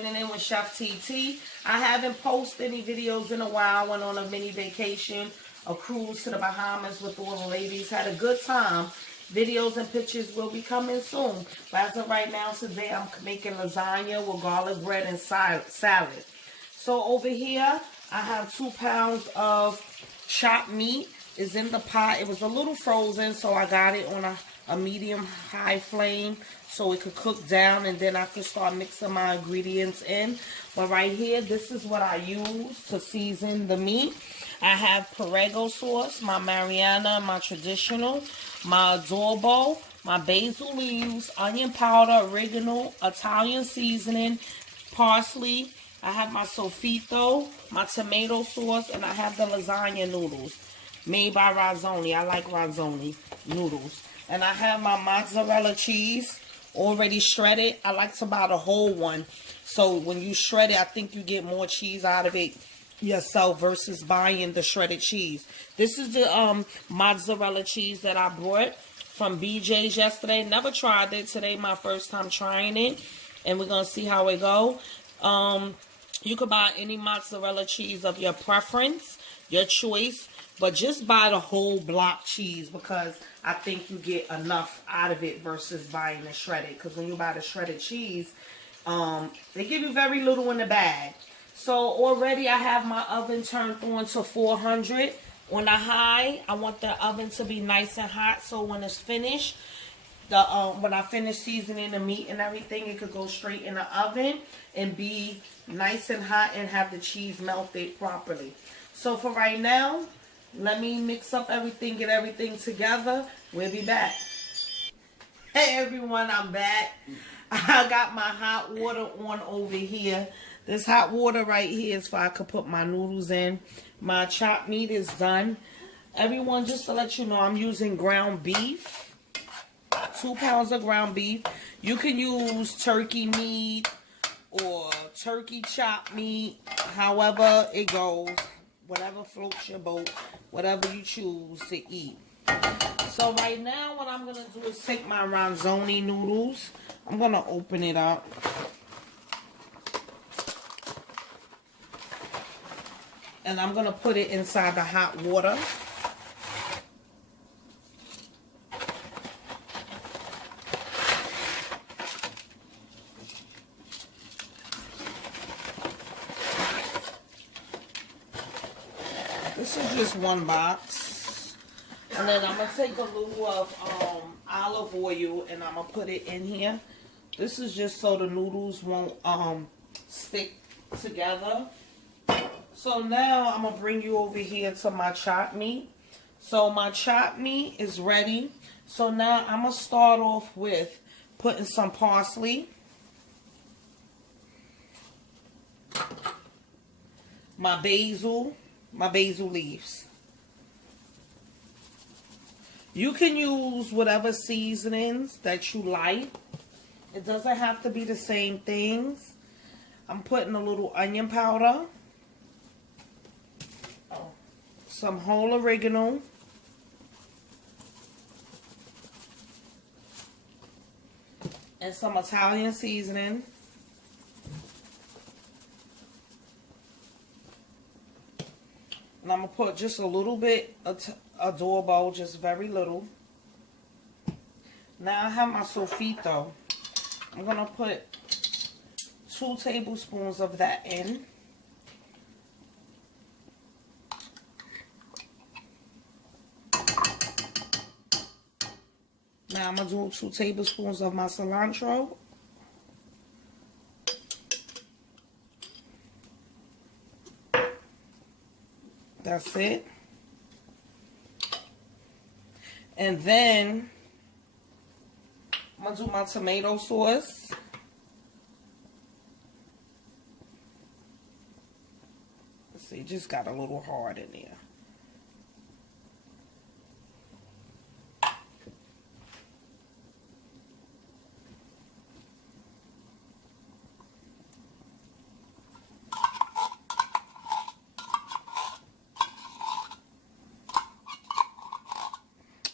joining in with Chef TT. I haven't posted any videos in a while. I went on a mini vacation, a cruise to the Bahamas with all the ladies. Had a good time. Videos and pictures will be coming soon. But as of right now, today I'm making lasagna with garlic bread and salad. So over here, I have 2 pounds of chopped meat. It's in the pot. It was a little frozen, so I got it on a medium-high flame so it could cook down, and then I could start mixing my ingredients in. But right here, this is what I use to season the meat. I have prego sauce, my Mariana, my traditional, my Adobo, my basil leaves, onion powder, oregano, Italian seasoning, parsley. I have my sofrito, my tomato sauce, and I have the lasagna noodles made by ronzoni. I like ronzoni noodles. And I have my mozzarella cheese already shredded. I like to buy the whole one. So when you shred it, I think you get more cheese out of it yourself versus buying the shredded cheese. This is the mozzarella cheese that I bought from BJ's yesterday. Never tried it. Today my first time trying it, and we're gonna see how it go. You could buy any mozzarella cheese of your preference, your choice, but just buy the whole block cheese because I think you get enough out of it versus buying the shredded. Because when you buy the shredded cheese, they give you very little in the bag. So already I have my oven turned on to 400 on the high. I want the oven to be nice and hot, so when it's finished, when I finish seasoning the meat and everything, it could go straight in the oven and be nice and hot and have the cheese melted properly. So for right now, let me mix up everything, get everything together. We'll be back. Hey everyone, I'm back. I got my hot water on over here. This hot water right here is so I could put my noodles in. My chopped meat is done. Everyone, just to let you know, I'm using ground beef. 2 pounds of ground beef. You can use turkey meat or turkey chopped meat, however it goes. Whatever floats your boat, whatever you choose to eat. So right now what I'm going to do is take my ronzoni noodles. I'm going to open it up. And I'm going to put it inside the hot water. This is just one box. And then I'm going to take a little of olive oil and I'm going to put it in here. This is just so the noodles won't stick together. So now I'm going to bring you over here to my chopped meat. So my chopped meat is ready. So now I'm going to start off with putting some parsley. My basil leaves. You can use whatever seasonings that you like. It doesn't have to be the same things. I'm putting a little onion powder, some whole oregano, and some Italian seasoning. And I'm going to put just a little bit of Adobo, just very little. Now I have my sofrito. I'm going to put 2 tablespoons of that in. Now I'm going to do 2 tablespoons of my cilantro. That's it. And then I'm going to do my tomato sauce. Let's see, it just got a little hard in there.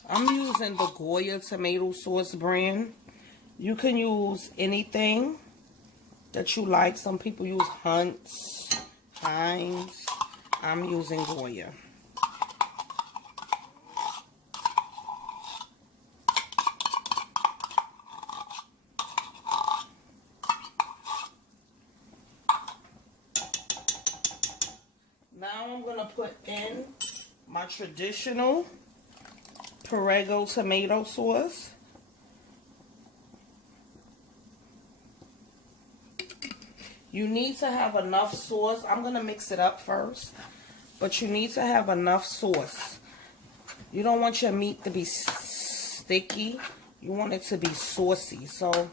I'm using the Goya tomato sauce brand. You can use anything that you like. Some people use Heinz. I'm using Goya. Now I'm going to put in my traditional prego tomato sauce. You need to have enough sauce. I'm going to mix it up first. But you need to have enough sauce. You don't want your meat to be sticky. You want it to be saucy. So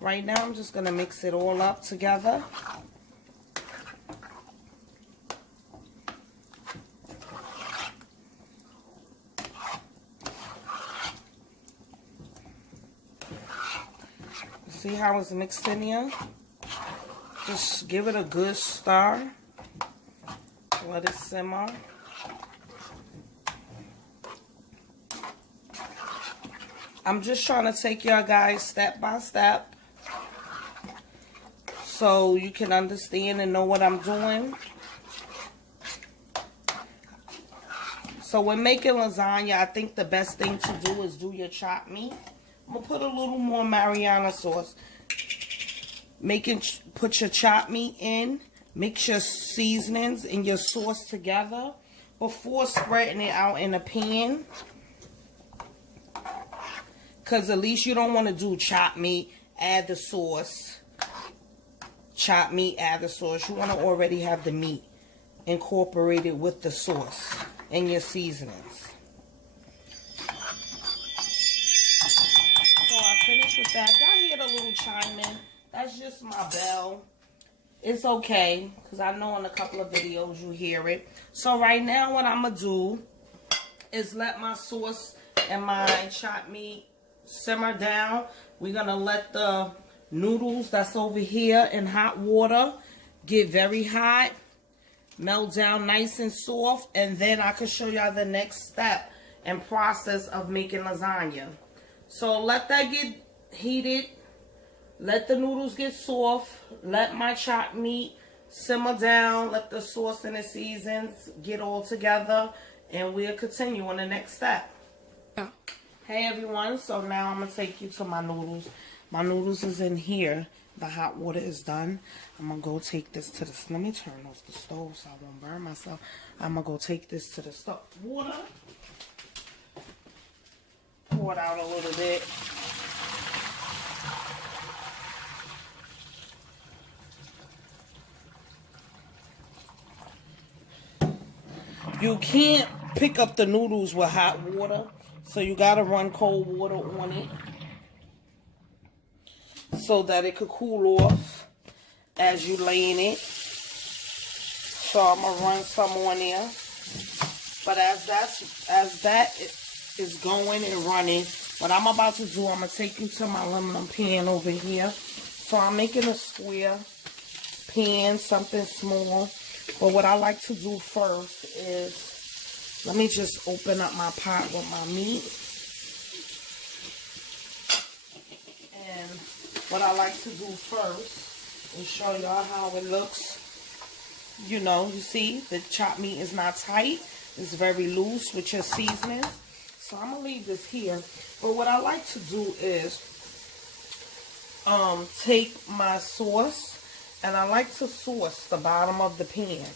right now I'm just going to mix it all up together. See how it's mixed in here? Just give it a good stir. Let it simmer. I'm just trying to take y'all guys step by step so you can understand and know what I'm doing. So when making lasagna, I think the best thing to do is do your chopped meat. I'm going to put a little more Mariana sauce. Put your chopped meat in. Mix your seasonings and your sauce together before spreading it out in a pan. Because at least you don't want to do chopped meat, add the sauce. Chopped meat, add the sauce. You want to already have the meat incorporated with the sauce and your seasonings. So I finished with that. Y'all hear the little chime in? That's just my bell. It's okay, because I know in a couple of videos you hear it. So right now what I'm going to do is let my sauce and my chopped meat simmer down. We're going to let the noodles that's over here in hot water get very hot. Melt down nice and soft. And then I can show y'all the next step and process of making lasagna. So let that get heated. Let the noodles get soft. Let my chopped meat simmer down. Let the sauce and the seasons get all together. And we'll continue on the next step. Hey everyone. So now I'm going to take you to my noodles. My noodles is in here. The hot water is done. I'm going to go take this to the... Let me turn off the stove so I won't burn myself. I'm going to go take this to the stove. Water. Pour it out a little bit. You can't pick up the noodles with hot water, so you gotta run cold water on it so that it could cool off as you lay in it. So I'm gonna run some on there. But as that is going and running, what I'm about to do, I'm gonna take you to my aluminum pan over here. So I'm making a square pan, something small. But what I like to do first is, let me just open up my pot with my meat. And what I like to do first is show y'all how it looks. You know, you see, the chopped meat is not tight. It's very loose with your seasonings. So I'm going to leave this here. But what I like to do is take my sauce. And I like to sauce the bottom of the pan.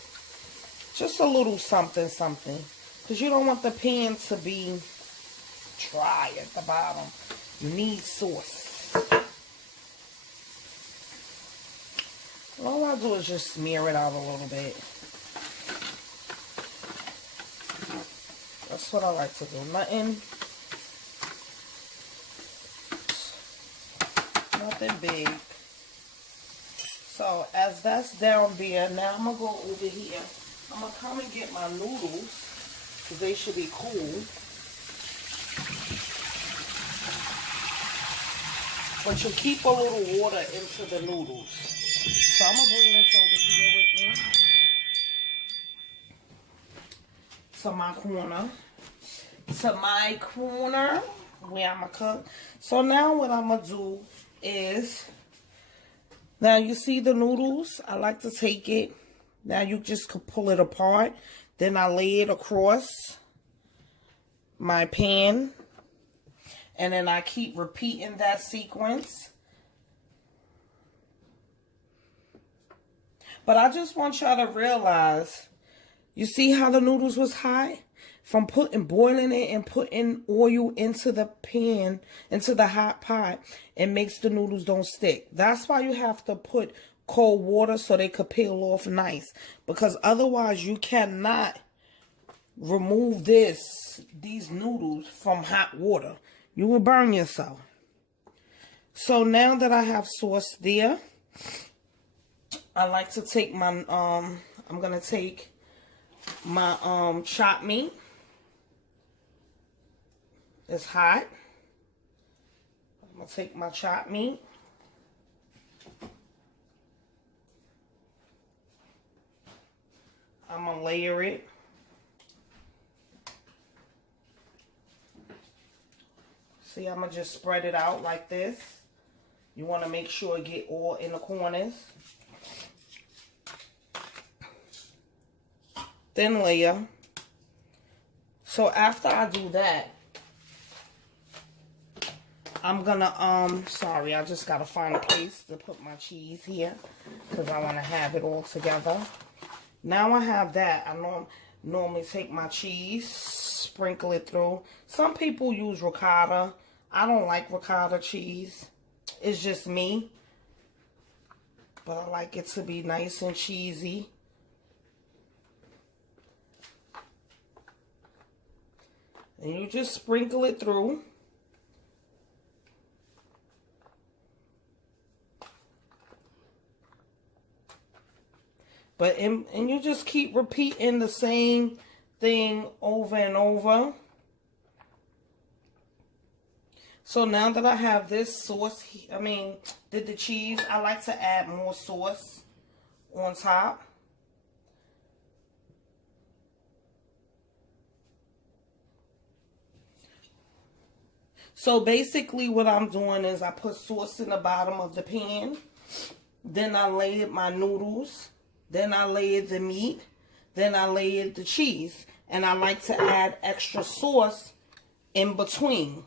Just a little something, something. Because you don't want the pan to be dry at the bottom. You need sauce. All I do is just smear it out a little bit. That's what I like to do. Nothing big. So, as that's down there, now I'm going to go over here. I'm going to come and get my noodles, because they should be cool. But you keep a little water into the noodles. So, I'm going to bring this over here with me. To my corner, where I'm going to cook. So, now what I'm going to do is... Now you see the noodles. I like to take it. Now you just could pull it apart. Then I lay it across my pan. And then I keep repeating that sequence. But I just want y'all to realize, you see how the noodles was hot? From boiling it and putting oil into the pan, into the hot pot, it makes the noodles don't stick. That's why you have to put cold water so they could peel off nice. Because otherwise you cannot remove these noodles from hot water. You will burn yourself. So now that I have sauce there, I like to take my, I'm going to take my chopped meat. It's hot. I'm going to take my chopped meat. I'm going to layer it. See, I'm going to just spread it out like this. You want to make sure it get all in the corners. Thin layer. So after I do that, I'm gonna, sorry, I just gotta find a place to put my cheese here because I want to have it all together. Now I have that. I normally take my cheese, sprinkle it through. Some people use ricotta. I don't like ricotta cheese. It's just me. But I like it to be nice and cheesy. And you just sprinkle it through. And you just keep repeating the same thing over and over. So now that I have this sauce, the cheese, I like to add more sauce on top. So basically what I'm doing is I put sauce in the bottom of the pan. Then I layered my noodles. Then I layered the meat. Then I layered the cheese. And I like to add extra sauce in between.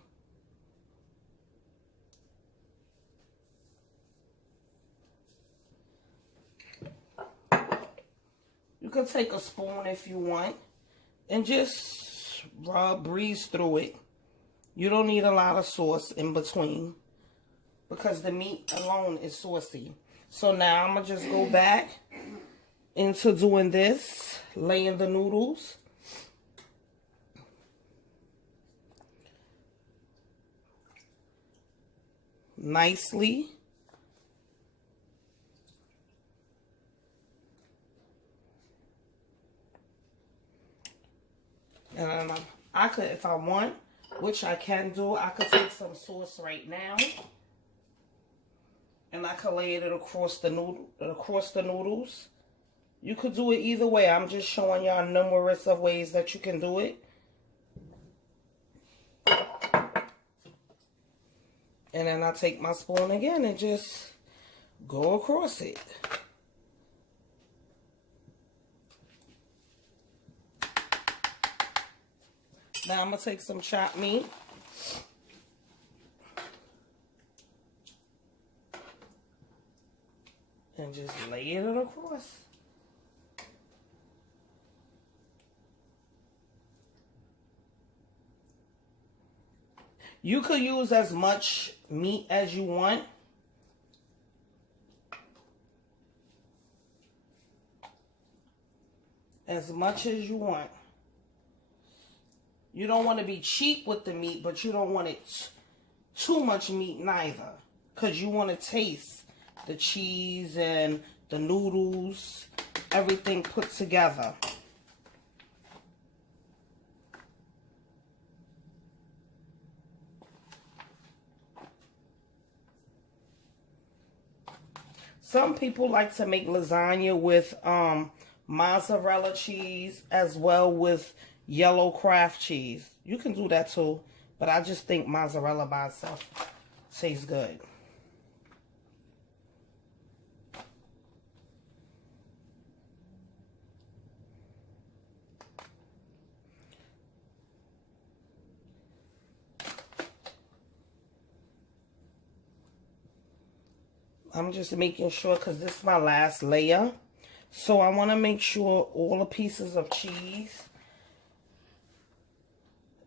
You can take a spoon if you want. And just breeze through it. You don't need a lot of sauce in between. Because the meat alone is saucy. So now I'm going to just go back into doing this, laying the noodles. Nicely. And I could, if I want, which I can do, I could take some sauce right now. And I could lay it across the noodles. You could do it either way. I'm just showing y'all numerous of ways that you can do it. And then I take my spoon again and just go across it. Now I'm going to take some chopped meat. And just lay it across. You could use as much meat as you want. As much as you want. You don't want to be cheap with the meat, but you don't want it too much meat neither. Because you want to taste the cheese and the noodles, everything put together. Some people like to make lasagna with mozzarella cheese as well with yellow Kraft cheese. You can do that too, but I just think mozzarella by itself tastes good. I'm just making sure because this is my last layer. So I want to make sure all the pieces of cheese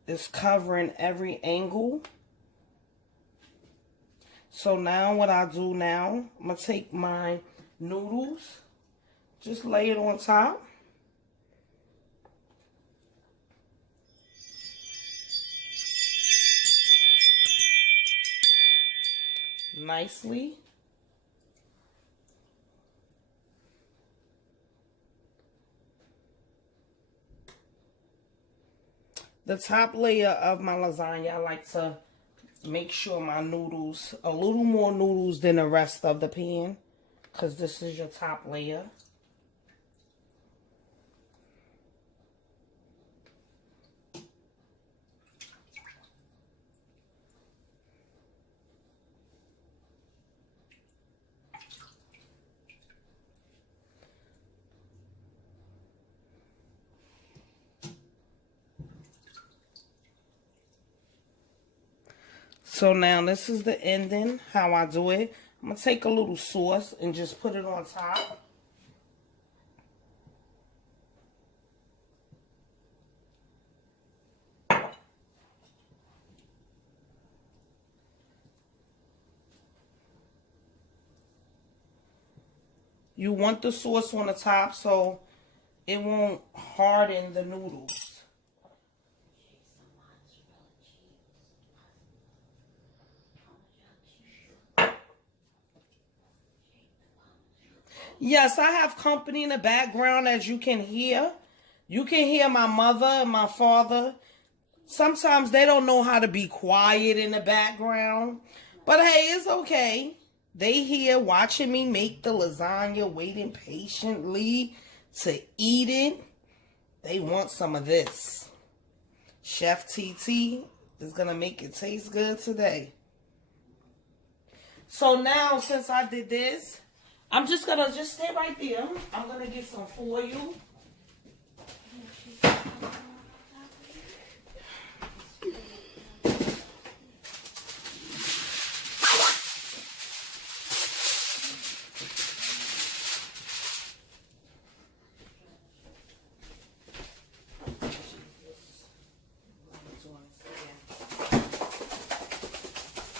is covering every angle. So now what I do now, I'm going to take my noodles, just lay it on top. Nicely. The top layer of my lasagna, I like to make sure my noodles, a little more noodles than the rest of the pan, because this is your top layer. So now this is the ending, how I do it. I'm going to take a little sauce and just put it on top. You want the sauce on the top so it won't harden the noodles. Yes, I have company in the background, as you can hear. You can hear my mother and my father. Sometimes they don't know how to be quiet in the background. But hey, it's okay. They here watching me make the lasagna, waiting patiently to eat it. They want some of this. Chef TT is going to make it taste good today. So now, since I did this, I'm just going to just stay right there. I'm going to get some foil.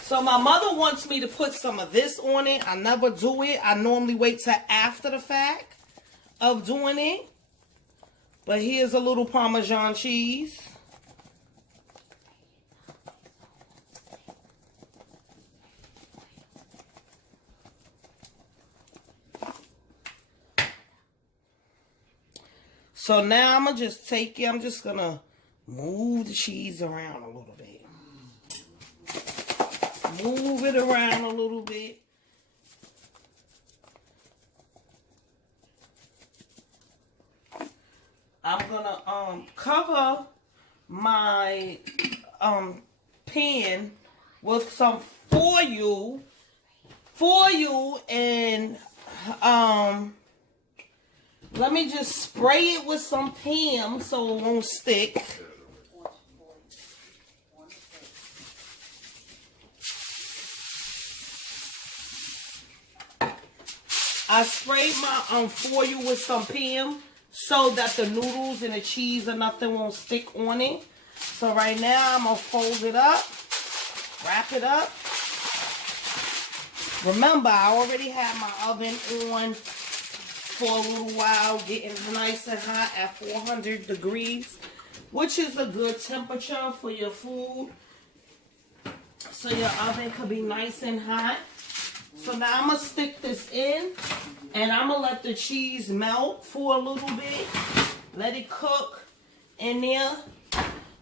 So my mother wants me to put some of this on it. I never do it. I normally wait till after the fact of doing it. But here's a little Parmesan cheese. So now I'm going to just take it. I'm just going to move the cheese around a little bit. Move it around a little bit. I'm gonna cover my pan with some foil and let me just spray it with some Pam so it won't stick. I sprayed my foil with some Pam so that the noodles and the cheese or nothing won't stick on it. So right now I'm going to fold it up, wrap it up. Remember, I already had my oven on for a little while, getting nice and hot at 400 degrees, which is a good temperature for your food. So your oven could be nice and hot. So now I'm going to stick this in, and I'm going to let the cheese melt for a little bit. Let it cook in there.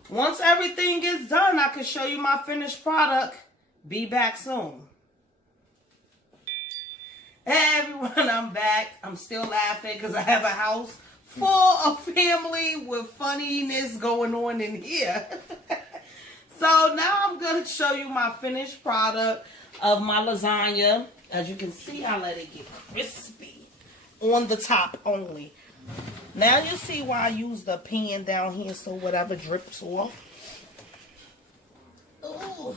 Once everything gets done, I can show you my finished product. Be back soon. Hey everyone, I'm back. I'm still laughing because I have a house full of family with funniness going on in here. So now I'm going to show you my finished product of my lasagna. As you can see, I let it get crispy on the top only. Now you see why I use the pan down here so whatever drips off. Ooh.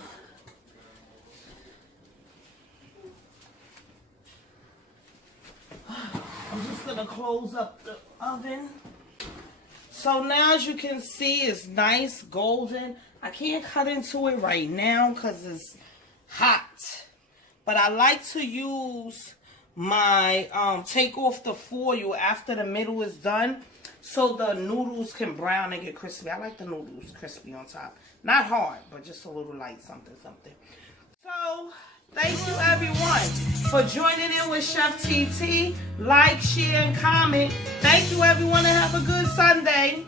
I'm just gonna close up the oven. So now as you can see, it's nice golden. I can't cut into it right now because it's hot. But I like to use my, take off the foil after the middle is done so the noodles can brown and get crispy. I like the noodles crispy on top. Not hard, but just a little light something. So, thank you everyone for joining in with Chef TT. Like, share, and comment. Thank you everyone and have a good Sunday.